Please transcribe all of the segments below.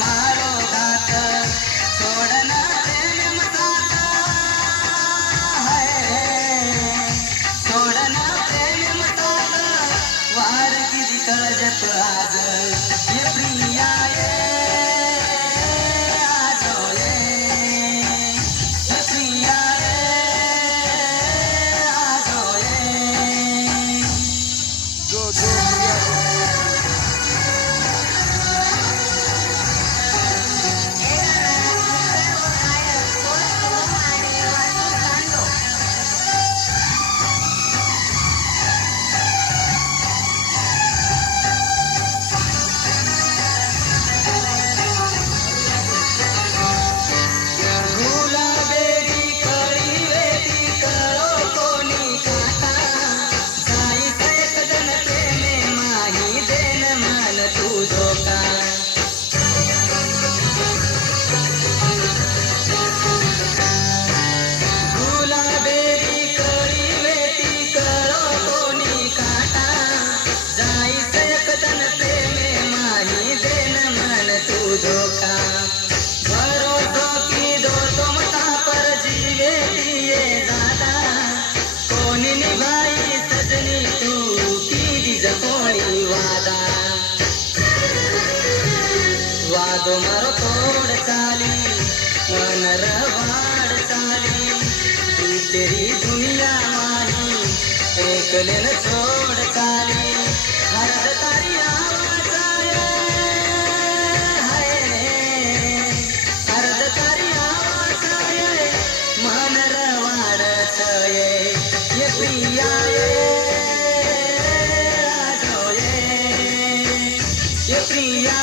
मारो घात सोडना प्रेम मतात है सोडना प्रेम मतात वार किती कळजत आज ये प्रिया ये आजो ये प्रिया ये आजो ये वादो मारो तोड़ चाली मन रवाड़ चाली तू तेरी दुनिया माही एक लेन छोड़ चाली हरद तारी आवाज है हरद तारी आवाज है मन रवाड़ ये प्रिया ये प्रिया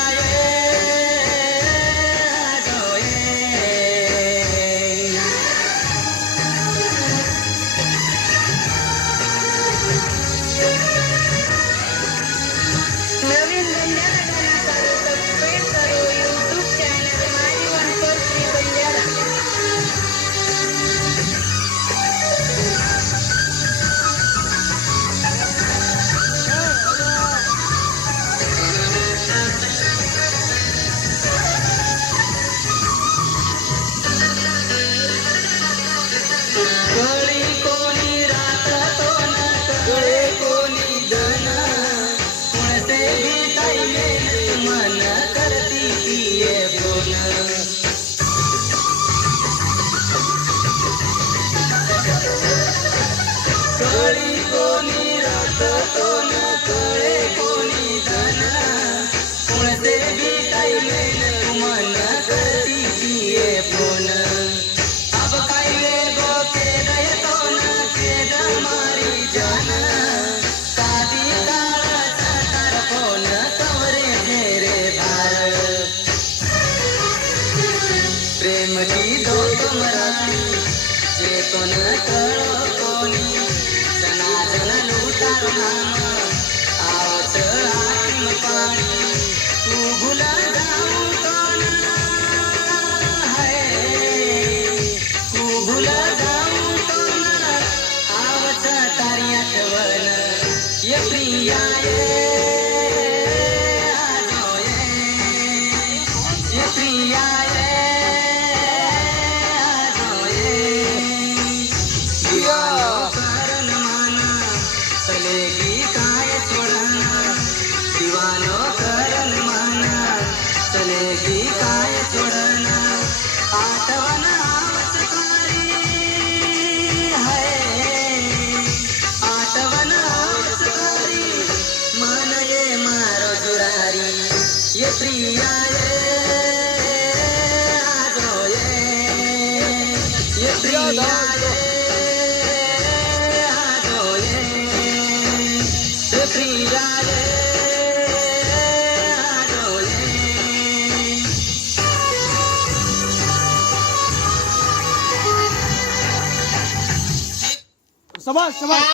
कळी कोणी रात कोण कळे कोणी धन कोणते बीताई मेन मन करती किए फोन अब काय वेगो के दय तोन के मारी जान कादी काळाचा तार फोन कवरे घेरे भार प्रेम की दो तुमराती जे कोण कळो कोणी जनार्दन लुटार नाम आवत हाकिम पाणी तू भुला जाऊ कोण है तू भुला जाऊ प्रिया ये आजो ये प्रिया ये आजो दीवानो करन माना चलेगी काय छोड़ना दीवानो करन माना चलेगी काय छोड़ना आठवण आवत कारी है आठवण आवत कारी मन ये मारो जुरारी ये प्रिया ये आजो ये प्रिया ये आजो ये प्रिया ये आजो ये शाबाश शाबाश